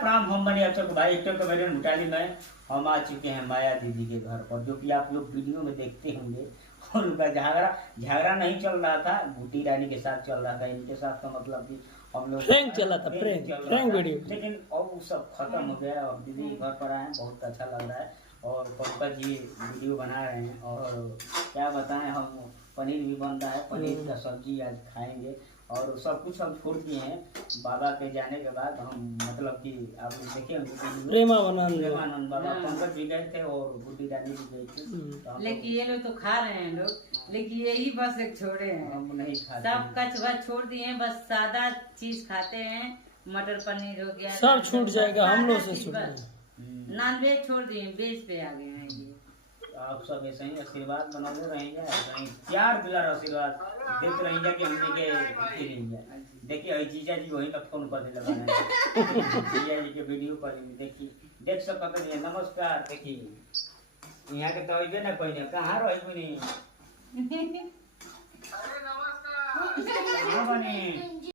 प्रणाम। हम बने अशोक भाई, एक्टर कॉमेडियन भूटाली में। हम आ चुके हैं माया दीदी के घर पर, जो कि आप लोग वीडियो में देखते होंगे। और उनका झगड़ा झगड़ा नहीं चल रहा था, बूटी रानी के साथ चल रहा था। इनके साथ का मतलब कि हम लोग प्रैंक चला था, प्रैंक वीडियो। लेकिन अब वो सब खत्म हो गया। और दीदी घर पर आए हैं, बहुत अच्छा लग रहा है। और पंकज जी वीडियो बना रहे हैं। और क्या बताएं, हम पनीर भी बन रहा है, पनीर का सब्जी आज खाएंगे। और सब कुछ हम छोड़ दिए हैं बाबा के जाने के बाद। हम मतलब कि आप लोग देखे होंगे प्रेमानंद बाबा, पंकज भी गए थे और बूटी रानी भी गई थी। लेकिन ये लोग तो खा रहे हैं लोग, लेकिन यही बस एक छोड़े हैं। हम नहीं खाते, सब कचवा छोड़ दिए हैं, बस सादा चीज खाते हैं। मटर पनीर हो गया, सब छूट जाएगा हम लोग से छूट। नॉन वेज छोड़ दिए, वेज पे आ गए हैं। आप सब ऐसे ही आशीर्वाद बनाते रहेंगे, ऐसे ही प्यार दुलार आशीर्वाद देते रहेंगे कि हम देखे। देखिए जीजा जी वही में फोन कर दिला जीजा जी के वीडियो कॉलिंग देखिए, देख सकते हैं। नमस्कार। देखिए यहाँ के तो अबे ना कोई कहाँ रही। अरे नमस्कार। कहाँ बने?